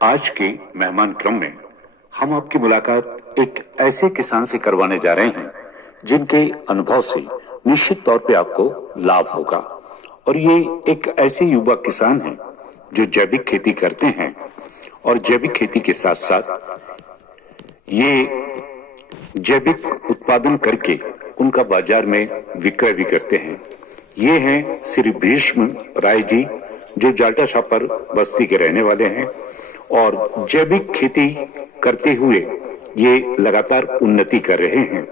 आज के मेहमान क्रम में हम आपकी मुलाकात एक ऐसे किसान से करवाने जा रहे हैं जिनके अनुभव से निश्चित तौर पे आपको लाभ होगा। और ये एक ऐसे युवा किसान हैं जो जैविक खेती करते हैं और जैविक खेती के साथ साथ ये जैविक उत्पादन करके उनका बाजार में विक्रय भी करते हैं। ये हैं श्री भीष्म राय जी, जो जाल्टा छापर बस्ती के रहने वाले हैं और जैविक खेती करते हुए ये लगातार उन्नति कर रहे हैं।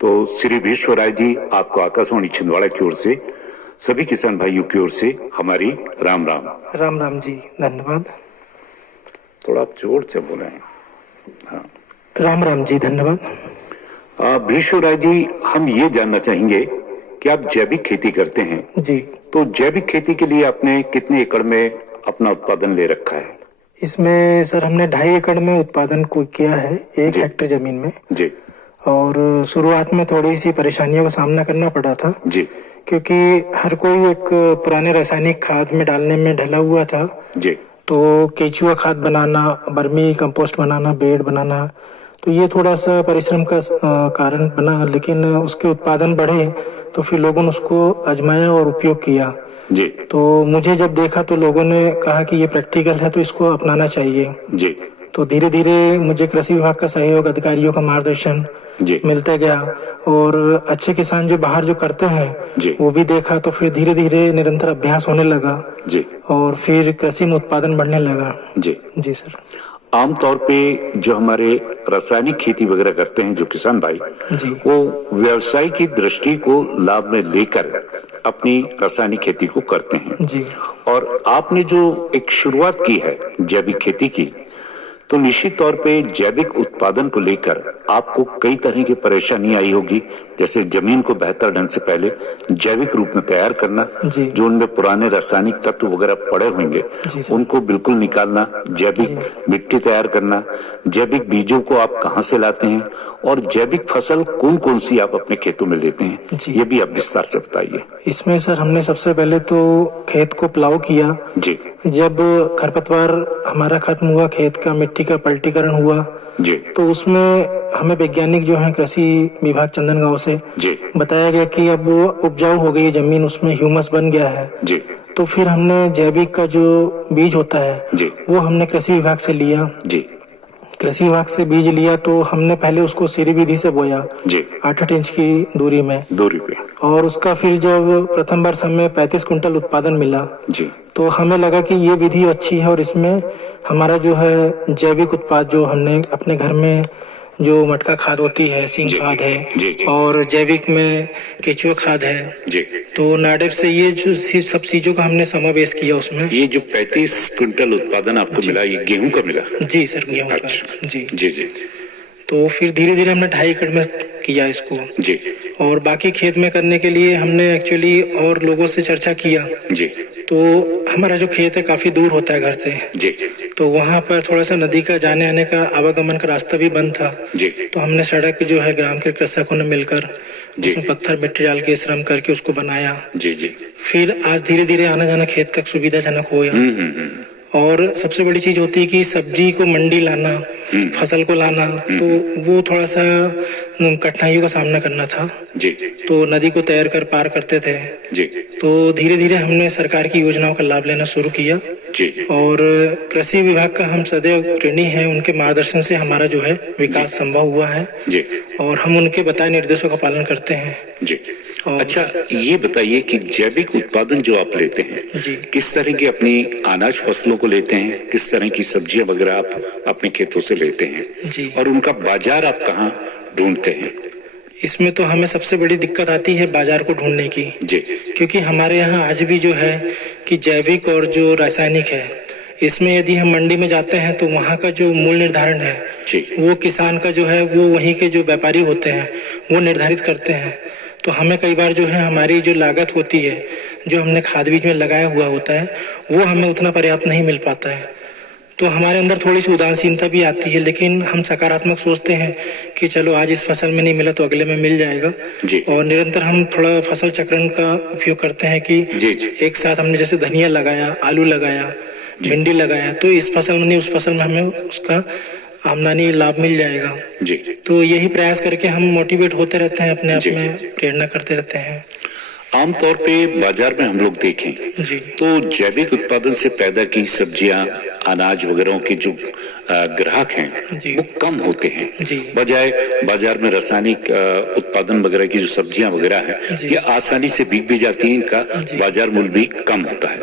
तो श्री भीष्म राय जी, आपको आकाशवाणी छिंदवाड़ा की ओर से, सभी किसान भाइयों की ओर से हमारी राम राम। राम राम जी, धन्यवाद। थोड़ा आप जोर से बोले। हाँ, राम राम जी, धन्यवाद। भीष्म राय जी, हम ये जानना चाहेंगे कि आप जैविक खेती करते हैं जी। तो जैविक खेती के लिए आपने कितने एकड़ में अपना उत्पादन ले रखा है? इसमें सर हमने 2.5 एकड़ में उत्पादन को किया है, 1 हेक्टेयर जमीन में जी। और शुरुआत में थोड़ी सी परेशानियों का सामना करना पड़ा था जी, क्योंकि हर कोई एक पुराने रासायनिक खाद में डालने में ढला हुआ था जी। तो केचुआ खाद बनाना, बर्मी कंपोस्ट बनाना, बेड बनाना, तो ये थोड़ा सा परिश्रम का कारण बना। लेकिन उसके उत्पादन बढ़े तो फिर लोगों ने उसको आजमाया और उपयोग किया जी। तो मुझे जब देखा तो लोगों ने कहा कि ये प्रैक्टिकल है तो इसको अपनाना चाहिए जी। तो धीरे धीरे मुझे कृषि विभाग का सहयोग, अधिकारियों का मार्गदर्शन जी मिलता गया और अच्छे किसान जो बाहर जो करते हैं वो भी देखा तो फिर धीरे धीरे निरंतर अभ्यास होने लगा जी और फिर कृषि में उत्पादन बढ़ने लगा। जी जी सर। आमतौर पे जो हमारे रासायनिक खेती वगैरह करते हैं जो किसान भाई जी, वो व्यवसाय की दृष्टि को लाभ में लेकर अपनी रासायनिक खेती को करते हैं जी। और आपने जो एक शुरुआत की है जैविक खेती की, तो निश्चित तौर पे जैविक उत्पादन को लेकर आपको कई तरह की परेशानी आई होगी, जैसे जमीन को बेहतर ढंग से पहले जैविक रूप में तैयार करना, जो उनमें पुराने रासायनिक तत्व वगैरह पड़े होंगे उनको बिल्कुल निकालना, जैविक मिट्टी तैयार करना, जैविक बीजों को आप कहाँ से लाते हैं और जैविक फसल कौन कौन सी आप अपने खेतों में लेते हैं, ये भी आप विस्तार से बताइए। इसमें सर हमने सबसे पहले तो खेत को प्लाव किया जी। जब खरपतवार हमारा खत्म हुआ, खेत का मिट्टी का पलटीकरण हुआ जी, तो उसमें हमें वैज्ञानिक जो है कृषि विभाग चंदनगांव से जी बताया गया कि अब वो उपजाऊ हो गई जमीन, उसमें ह्यूमस बन गया है जी। तो फिर हमने जैविक का जो बीज होता है जी वो हमने कृषि विभाग से लिया जी। कृषि विभाग से बीज लिया तो हमने पहले उसको सीरी विधि से बोया जी, 8 इंच की दूरी पे और उसका फिर जब प्रथम वर्ष हमें 35 कुंटल उत्पादन मिला जी, तो हमें लगा कि ये विधि अच्छी है और इसमें हमारा जो है जैविक उत्पाद जो हमने अपने घर में जो मटका खाद होती है, सिंग खाद है जी, जी, और जैविक में केचुआ खाद है जी, तो नाडेप से ये जो सब चीजों का हमने समावेश किया उसमें। ये जो 35 क्विंटल उत्पादन आपको मिला, ये गेहूं का मिला? जी सर, गेहूं का जी जी जी। तो फिर धीरे धीरे हमने 2.5 एकड़ में किया इसको जी, और बाकी खेत में करने के लिए हमने एक्चुअली और लोगों से चर्चा किया जी। तो हमारा जो खेत है काफी दूर होता है घर से जी, तो वहाँ पर थोड़ा सा नदी का जाने आने का आवागमन का रास्ता भी बंद था जी, तो हमने सड़क जो है ग्राम के कृषकों ने मिलकर उसमें पत्थर मिट्टी डाल के श्रम करके उसको बनाया जी जी। फिर आज धीरे धीरे आना जाना खेत तक सुविधाजनक हो गया। और सबसे बड़ी चीज होती है कि सब्जी को मंडी लाना, फसल को लाना, तो वो थोड़ा सा कठिनाइयों का सामना करना था जी। तो नदी को तैर कर पार करते थे जी। तो धीरे धीरे हमने सरकार की योजनाओं का लाभ लेना शुरू किया जी, और कृषि विभाग का हम सदैव ऋणी हैं, उनके मार्गदर्शन से हमारा जो है विकास संभव हुआ है जी, और हम उनके बताए निर्देशों का पालन करते हैं जी। अच्छा, ये बताइए कि जैविक उत्पादन जो आप लेते हैं जी, किस तरह की अपनी अनाज फसलों को लेते हैं, किस तरह की सब्जियां वगैरह आप अपने खेतों से लेते हैं जी, और उनका बाजार आप कहाँ ढूंढते हैं? इसमें तो हमें सबसे बड़ी दिक्कत आती है बाजार को ढूंढने की जी, क्योंकि हमारे यहाँ आज भी जो है कि जैविक और जो रासायनिक है, इसमें यदि हम मंडी में जाते हैं तो वहाँ का जो मूल्य निर्धारण है वो किसान का जो है वो वहीं के जो व्यापारी होते हैं वो निर्धारित करते हैं। तो हमें कई बार जो है हमारी जो लागत होती है, जो हमने खाद बीज में लगाया हुआ होता है, वो हमें उतना पर्याप्त नहीं मिल पाता है। तो हमारे अंदर थोड़ी सी उदासीनता भी आती है, लेकिन हम सकारात्मक सोचते हैं कि चलो आज इस फसल में नहीं मिला तो अगले में मिल जाएगा जी। और निरंतर हम थोड़ा फसल चक्रण का उपयोग करते हैं कि जी, जी। एक साथ हमने जैसे धनिया लगाया, आलू लगाया, भिंडी लगाया तो इस फसल में नहीं उस फसल में हमें उसका आमदनी लाभ मिल जाएगा जी। तो यही प्रयास करके हम मोटिवेट होते रहते हैं, अपने आप में प्रेरणा करते रहते हैं। आमतौर पे बाजार में हम लोग देखें जी तो जैविक उत्पादन से पैदा की सब्जियां, अनाज वगैरह के जो ग्राहक हैं वो कम होते हैं, बजाय बाजार में रासायनिक उत्पादन वगैरह की जो सब्जियां वगैरह हैं ये आसानी से बिक भी जाती हैं, इनका बाजार मूल्य भी कम होता है।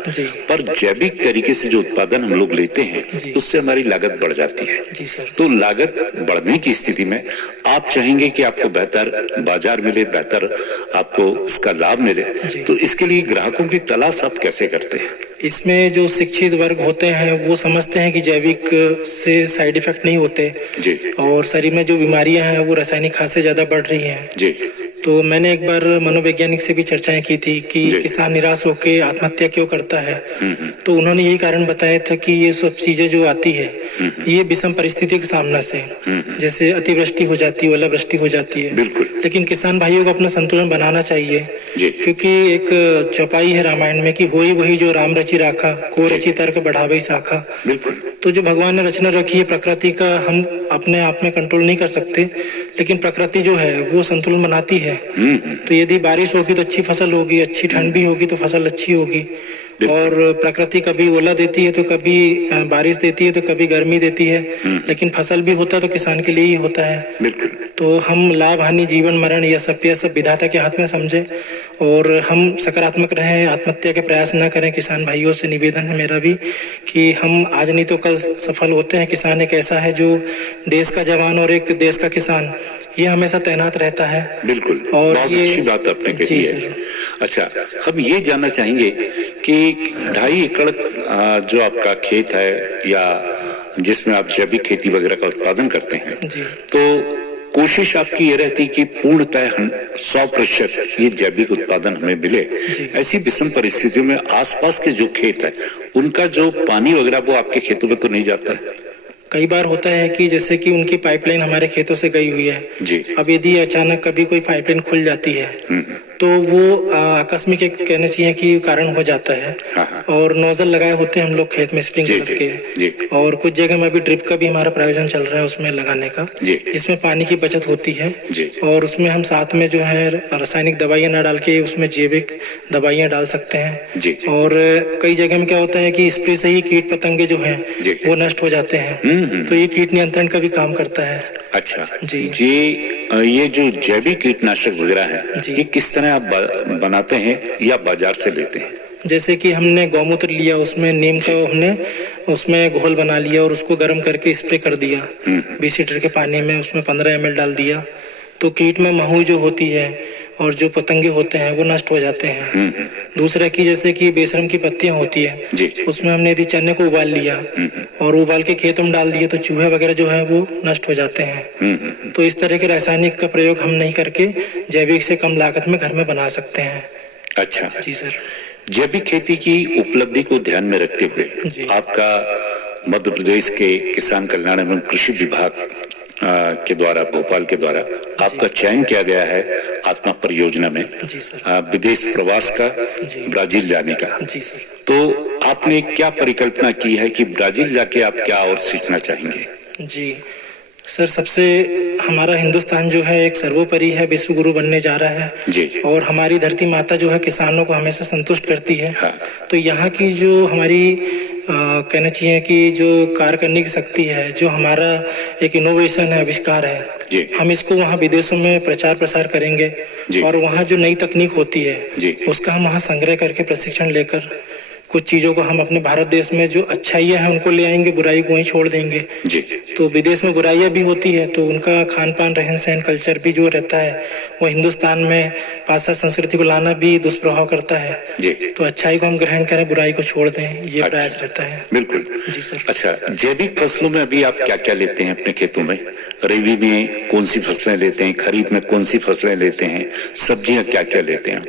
पर जैविक तरीके से जो उत्पादन हम लोग लेते हैं उससे हमारी लागत बढ़ जाती है। तो लागत बढ़ने की स्थिति में आप चाहेंगे कि आपको बेहतर बाजार मिले, बेहतर आपको इसका लाभ मिले, तो इसके लिए ग्राहकों की तलाश आप कैसे करते हैं? इसमें जो शिक्षित वर्ग होते हैं वो समझते हैं कि जैविक से साइड इफेक्ट नहीं होते जी, और शरीर में जो बीमारियां हैं वो रासायनिक खाद से ज्यादा बढ़ रही हैं जी। तो मैंने एक बार मनोवैज्ञानिक से भी चर्चाएं की थी कि किसान निराश होकर आत्महत्या क्यों करता है। तो उन्होंने यही कारण बताया था कि ये सब चीजें जो आती है ये विषम परिस्थितियों के सामने से, जैसे अतिवृष्टि हो जाती है, ओलावृष्टि हो जाती है, लेकिन किसान भाइयों को अपना संतुलन बनाना चाहिए, क्योंकि एक चौपाई है रामायण में कि होई वही जो राम रचि राखा, को रचि तर्क बढ़ावे शाखा। तो जो भगवान ने रचना रखी है प्रकृति का हम अपने आप में कंट्रोल नहीं कर सकते, लेकिन प्रकृति जो है वो संतुलन बनाती है। तो यदि बारिश होगी तो अच्छी फसल होगी, अच्छी ठंड भी होगी तो फसल अच्छी होगी, और प्रकृति कभी ओला देती है तो कभी बारिश देती है तो कभी गर्मी देती है, लेकिन फसल भी होता है तो किसान के लिए ही होता है। तो हम लाभ हानि जीवन मरण यह सब विधाता के हाथ में समझे और हम सकारात्मक रहें, आत्महत्या के प्रयास न करें। किसान भाइयों से निवेदन है मेरा भी कि हम आज नहीं तो कल सफल होते हैं। किसान एक ऐसा है जो देश का जवान और एक देश का किसान ये हमेशा तैनात रहता है। बिल्कुल, और बहुत अच्छी बात आपने कही है। अच्छा, हम ये जानना चाहेंगे कि 2.5 एकड़ जो आपका खेत है या जिसमें आप जैविक खेती वगैरह का उत्पादन करते हैं, तो कोशिश आपकी ये रहती कि पूर्णतः 100% ये जैविक उत्पादन हमें मिले। ऐसी विषम परिस्थितियों में आसपास के जो खेत है उनका जो पानी वगैरह वो आपके खेतों में तो नहीं जाता है? कई बार होता है कि जैसे कि उनकी पाइपलाइन हमारे खेतों से गई हुई है जी। अब यदि अचानक कभी कोई पाइपलाइन खुल जाती है तो वो आकस्मिक एक कहना चाहिए कि कारण हो जाता है। और नोजल लगाए होते हैं हम लोग खेत में स्प्रिंकलर के, और कुछ जगह में अभी ड्रिप का भी हमारा प्रायोजन चल रहा है उसमें लगाने का, जिसमें पानी की बचत होती है। और उसमें हम साथ में जो है रासायनिक दवाइयां न डाल के उसमें जैविक दवाइयां डाल सकते हैं। और कई जगह में क्या होता है कि स्प्रे से ही कीट पतंगे जो है वो नष्ट हो जाते हैं, तो ये कीट नियंत्रण का भी काम करता है। अच्छा जी, ये जो जैविक कीटनाशक वगैरह है ये किस तरह आप बनाते हैं या बाजार से लेते हैं? जैसे कि हमने गौमूत्र लिया, उसमें नीम का हमने उसमें घोल बना लिया और उसको गर्म करके स्प्रे कर दिया 20 लीटर के पानी में, उसमें 15 ml डाल दिया, तो कीट में महू जो होती है और जो पतंगे होते हैं वो नष्ट हो जाते हैं। दूसरा की जैसे कि बेशरम की पत्तियां होती है उसमें हमने यदि चने को उबाल लिया और उबाल के खेतों में डाल दिए तो चूहे वगैरह जो है वो नष्ट हो जाते हैं। तो इस तरह के रासायनिक का प्रयोग हम नहीं करके जैविक से कम लागत में घर में बना सकते हैं। अच्छा जी सर। जैविक खेती की उपलब्धि को ध्यान में रखते हुए आपका मध्य प्रदेश के किसान कल्याण एवं कृषि विभाग के द्वारा, भोपाल के द्वारा आपका चयन किया गया है आत्मा परियोजना में विदेश प्रवास का, ब्राजील जाने का। जी सर। तो आपने क्या परिकल्पना की है कि ब्राजील जाके आप क्या और सीखना चाहेंगे? जी सर, सबसे हमारा हिंदुस्तान जो है एक सर्वोपरि है, विश्व गुरु बनने जा रहा है जी। और हमारी धरती माता जो है किसानों को हमेशा संतुष्ट करती है। तो यहाँ की जो हमारी कहना चाहिए कि जो कार्य करने की शक्ति है, जो हमारा एक इनोवेशन है, आविष्कार है, हम इसको वहाँ विदेशों में प्रचार प्रसार करेंगे और वहाँ जो नई तकनीक होती है उसका हम वहाँ संग्रह करके प्रशिक्षण लेकर कुछ चीजों को हम अपने भारत देश में जो अच्छाइयाँ हैं उनको ले आएंगे, बुराई को वहीं छोड़ देंगे जी। तो विदेश में बुराइयां भी होती है तो उनका खान पान, रहन सहन, कल्चर भी जो रहता है वो हिंदुस्तान में पाश्चात्य संस्कृति को लाना भी दुष्प्रभाव करता है जी। तो अच्छाई को हम ग्रहण करें, बुराई को छोड़ दें, ये प्रयास रहता है। बिल्कुल जी सर। अच्छा, जैविक फसलों में अभी आप क्या क्या लेते हैं अपने खेतों में? रबी में कौन सी फसलें लेते हैं, खरीफ में कौन सी फसलें लेते हैं, सब्जियां क्या क्या लेते हैं?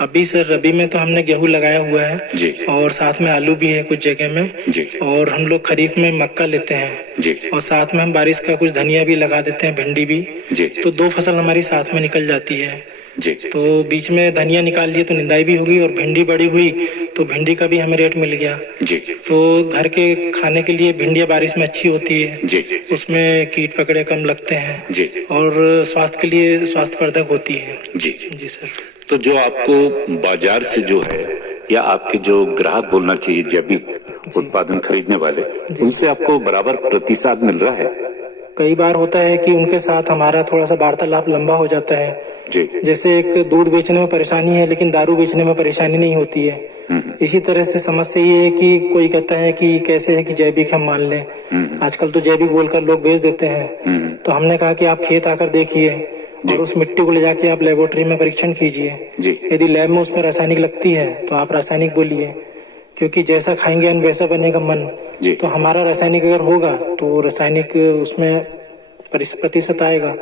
अभी सर रबी में तो हमने गेहूं लगाया हुआ है जी। और साथ में आलू भी है कुछ जगह में जी। और हम लोग खरीफ में मक्का लेते हैं जी। और साथ में हम बारिश का कुछ धनिया भी लगा देते हैं, भिंडी भी जी। तो 2 फसल हमारी साथ में निकल जाती है। जी। तो बीच में धनिया निकाल लिए तो निंदाई भी होगी, और भिंडी बड़ी हुई तो भिंडी का भी हमें रेट मिल गया जी। तो घर के खाने के लिए भिंडियाँ बारिश में अच्छी होती है जी। उसमें कीट पकड़े कम लगते हैं जी। और स्वास्थ्य के लिए स्वास्थ्यवर्धक होती है। जी जी सर। तो जो आपको बाजार से जो है या आपके जो ग्राहक बोलना चाहिए जैविक उत्पादन खरीदने वाले, उनसे आपको बराबर प्रतिसाद मिल रहा है? कई बार होता है कि उनके साथ हमारा थोड़ा सा वार्तालाप लंबा हो जाता है जी। जैसे एक दूध बेचने में परेशानी है लेकिन दारू बेचने में परेशानी नहीं होती है। इसी तरह से समस्या ये है कि कोई कहता है कि कैसे है कि जैविक हम मान लें। आजकल तो जैविक बोलकर लोग बेच देते हैं। तो हमने कहा कि आप खेत आकर देखिए और उस मिट्टी को ले जाके आप लेबोरेटरी में परीक्षण कीजिए। यदि लैब में उसमें रासायनिक लगती है तो आप रासायनिक बोलिए, क्योंकि जैसा खाएंगे अन्न वैसा बनेगा मन। तो हमारा रासायनिक अगर होगा तो रासायनिक उसमें प्रतिशत आएगा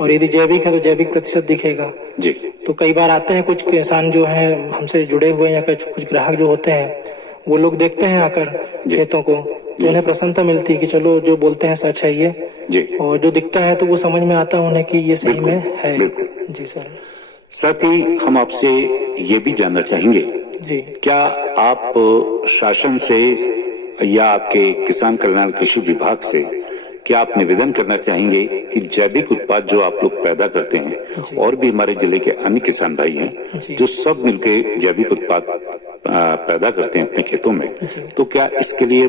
और यदि जैविक है तो जैविक प्रतिशत दिखेगा। जी। तो कई बार आते हैं कुछ किसान जो हैं हमसे जुड़े हुए या कुछ ग्राहक जो होते हैं वो लोग देखते हैं आकर खेतों को तो उन्हें प्रसन्नता मिलती है कि चलो जो बोलते हैं सच है ये जी। और जो दिखता है तो वो समझ में आता है उन्हें कि ये सही में है। जी सर। साथ ही हम आपसे ये भी जानना चाहेंगे जी, क्या आप शासन से या आपके किसान कल्याण कृषि विभाग से क्या आप निवेदन करना चाहेंगे कि जैविक उत्पाद जो आप लोग पैदा करते हैं और भी हमारे जिले के अन्य किसान भाई हैं जो सब मिलके जैविक उत्पाद पैदा करते हैं अपने खेतों में, तो क्या इसके लिए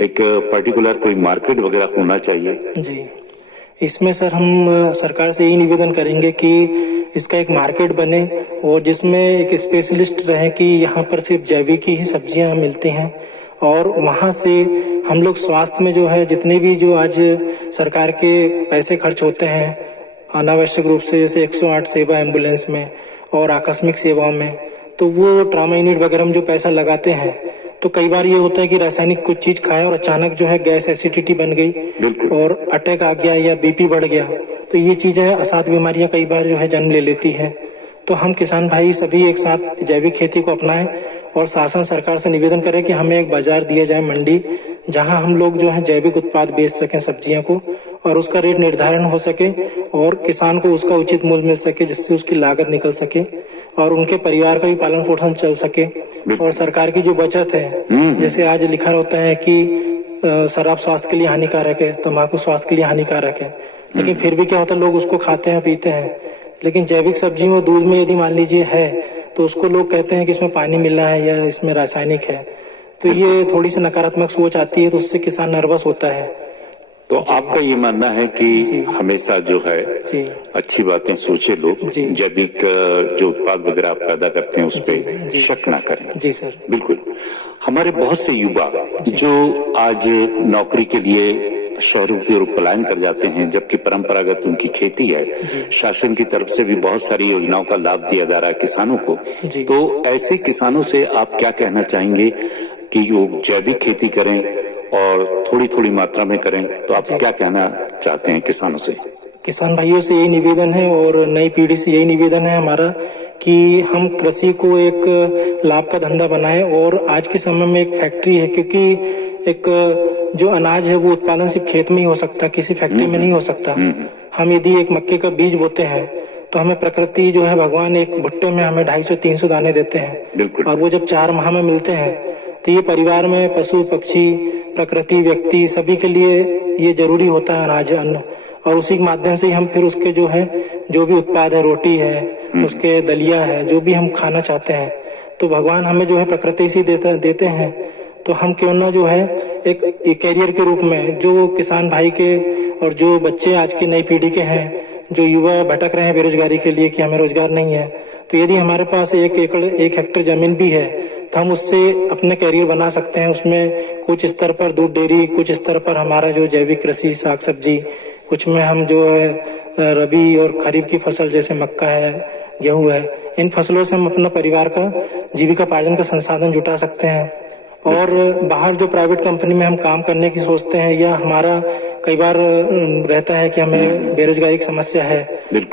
एक पर्टिकुलर कोई मार्केट वगैरह होना चाहिए? जी, इसमें सर हम सरकार से यही निवेदन करेंगे कि इसका एक मार्केट बने और जिसमें एक स्पेशलिस्ट रहे कि यहाँ पर सिर्फ जैविक ही सब्जियाँ मिलती हैं और वहाँ से हम लोग स्वास्थ्य में जो है जितने भी जो आज सरकार के पैसे खर्च होते हैं अनावश्यक रूप से, जैसे 108 सेवा एम्बुलेंस में और आकस्मिक सेवाओं में, तो वो ट्रॉमा यूनिट वगैरह में जो पैसा लगाते हैं तो कई बार ये होता है कि रासायनिक कुछ चीज खाए और अचानक जो है गैस एसिडिटी बन गई और अटैक आ गया या बीपी बढ़ गया, तो ये चीजें असाध्य बीमारियां कई बार जो है जन्म ले लेती है। तो हम किसान भाई सभी एक साथ जैविक खेती को अपनाएं और शासन सरकार से निवेदन करें कि हमें एक बाजार दिया जाए, मंडी, जहां हम लोग जो है जैविक उत्पाद बेच सकें सब्जियों को और उसका रेट निर्धारण हो सके और किसान को उसका उचित मूल्य मिल सके जिससे उसकी लागत निकल सके और उनके परिवार का भी पालन पोषण चल सके। और सरकार की जो बचत है, जैसे आज लिखा होता है कि शराब स्वास्थ्य के लिए हानिकारक है, तंबाकू स्वास्थ्य के लिए हानिकारक है, लेकिन फिर भी क्या होता है लोग उसको खाते हैं पीते हैं। लेकिन जैविक सब्जी में दूध में यदि मान लीजिए है तो उसको लोग कहते हैं कि इसमें पानी मिला है या इसमें रासायनिक है, तो ये थोड़ी सी नकारात्मक सोच आती है तो उससे किसान नर्वस होता है। तो आपका ये मानना है कि हमेशा जो है अच्छी बातें सोचे लोग, जैविक जो उत्पाद वगैरह आप पैदा करते हैं उस पर शक ना करें। जी सर, बिल्कुल। हमारे बहुत से युवा जो आज नौकरी के लिए शहरों की ओर पलायन कर जाते हैं, जबकि परंपरागत उनकी खेती है, शासन की तरफ से भी बहुत सारी योजनाओं का लाभ दिया जा रहा है किसानों को, तो ऐसे किसानों से आप क्या कहना चाहेंगे कि वो जैविक खेती करें और थोड़ी थोड़ी मात्रा में करें, तो आप क्या कहना चाहते हैं किसानों से? किसान भाइयों से यही निवेदन है और नई पीढ़ी से यही निवेदन है हमारा कि हम कृषि को एक लाभ का धंधा बनाएं और आज के समय में एक फैक्ट्री है, क्योंकि एक जो अनाज है वो उत्पादन सिर्फ खेत में ही हो सकता, किसी फैक्ट्री में नहीं हो सकता। हम यदि एक मक्के का बीज बोते हैं तो हमें प्रकृति जो है भगवान एक भुट्टे में हमें 250-300 दाने देते हैं और वो जब 4 माह में मिलते हैं तो ये परिवार में पशु पक्षी प्रकृति व्यक्ति सभी के लिए ये जरूरी होता है अनाज अन्न, और उसी के माध्यम से ही हम फिर उसके जो है जो भी उत्पाद है, रोटी है, उसके दलिया है, जो भी हम खाना चाहते हैं तो भगवान हमें जो है प्रकृति से देते हैं। तो हम क्यों ना जो है एक कैरियर के रूप में जो किसान भाई के और जो बच्चे आज की नई पीढ़ी के हैं, जो युवा भटक रहे हैं बेरोजगारी के लिए कि हमें रोजगार नहीं है, तो यदि हमारे पास 1 हेक्टेयर जमीन भी है तो हम उससे अपने कैरियर बना सकते हैं। उसमें कुछ स्तर पर दूध डेयरी, कुछ स्तर पर हमारा जो जैविक कृषि साग सब्जी, कुछ में हम जो है रबी और खरीफ की फसल जैसे मक्का है, गेहूं है, इन फसलों से हम अपना परिवार का जीविकापार्जन का संसाधन जुटा सकते हैं। और बाहर जो प्राइवेट कंपनी में हम काम करने की सोचते हैं या हमारा कई बार रहता है कि हमें बेरोजगारी की समस्या है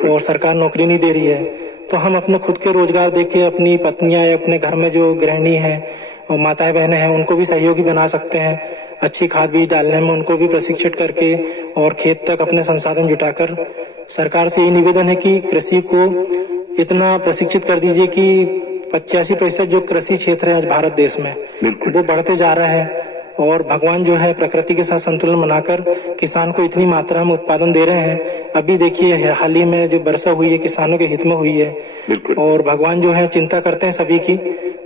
और सरकार नौकरी नहीं दे रही है, तो हम अपने खुद के रोजगार देके अपनी पत्नियां या अपने घर में जो गृहिणी हैं और माताएं बहनें हैं उनको भी सहयोगी बना सकते हैं। अच्छी खाद बीज डालने में उनको भी प्रशिक्षित करके और खेत तक अपने संसाधन जुटाकर। सरकार से यही निवेदन है कि कृषि को इतना प्रशिक्षित कर दीजिए कि 85% जो कृषि क्षेत्र है आज भारत देश में वो बढ़ते जा रहा है। और भगवान जो है प्रकृति के साथ संतुलन बनाकर किसान को इतनी मात्रा में उत्पादन दे रहे हैं। अभी देखिए हाल ही में जो वर्षा हुई है किसानों के हित में हुई है। और भगवान जो है चिंता करते हैं सभी की,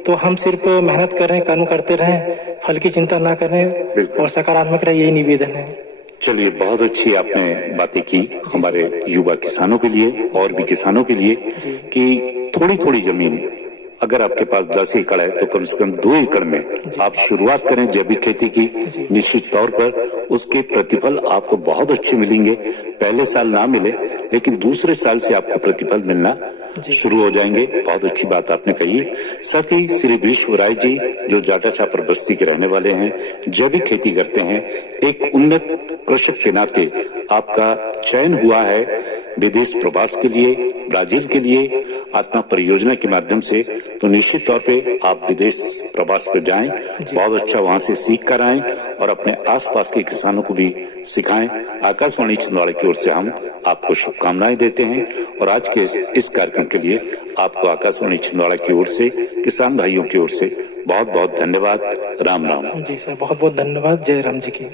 तो हम सिर्फ मेहनत कर रहे हैं, कर्म करते रहें, फल की चिंता ना करें और सकारात्मक रहे, यही निवेदन है। चलिए, बहुत अच्छी आपने बातें की हमारे युवा किसानों के लिए और भी किसानों के लिए कि थोड़ी थोड़ी जमीन, अगर आपके पास 10 एकड़ है तो कम से कम 2 एकड़ में आप शुरुआत करें जैविक खेती की। निश्चित तौर पर उसके प्रतिफल आपको बहुत अच्छे मिलेंगे। पहले साल ना मिले लेकिन दूसरे साल से आपको प्रतिफल मिलना शुरू हो जाएंगे। बहुत अच्छी बात आपने कही। साथ ही श्री विश्व राय जी जो जाटा छापर बस्ती के रहने वाले हैं, जैविक खेती करते हैं, एक उन्नत कृषक के नाते आपका चयन हुआ है विदेश प्रवास के लिए, ब्राजील के लिए आत्मा परियोजना के माध्यम से। तो निश्चित तौर पे आप विदेश प्रवास पर जाएं, बहुत अच्छा वहां से सीख कर आएं और अपने आसपास के किसानों को भी सिखाएं। आकाशवाणी छिंदवाड़ा की ओर से हम आपको शुभकामनाएं देते हैं और आज के इस कार्यक्रम के लिए आपको आकाशवाणी छिंदवाड़ा की ओर से, किसान भाइयों की ओर से बहुत बहुत धन्यवाद। राम राम। जी सर, बहुत बहुत धन्यवाद। जय राम जी की।